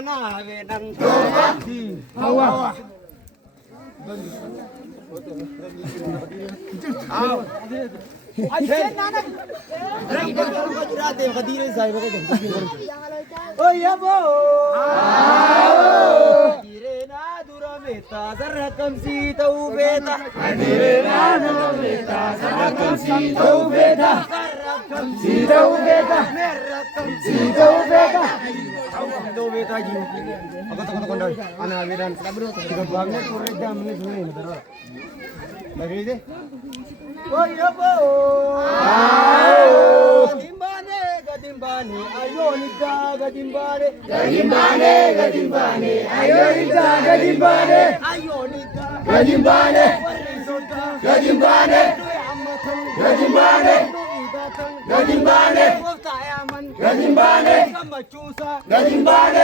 na ve nan hawa oh ya bo direna dura beta zarakam si tau beta direna dura beta zarakam si tau beta zarakam si tau beta merakam si tau beta tau beta ji aku kondai ana vedan tiga banget sore jam ini sore bentar lagi deh oh ya bo Gadimbane, ayo nida gadimbane, gadimbane, gadimbane, ayo nida gadimbane, ayo nida gadimbane, gadimbane, gadimbane, gadimbane, gadimbane, gadimbane, gadimbane,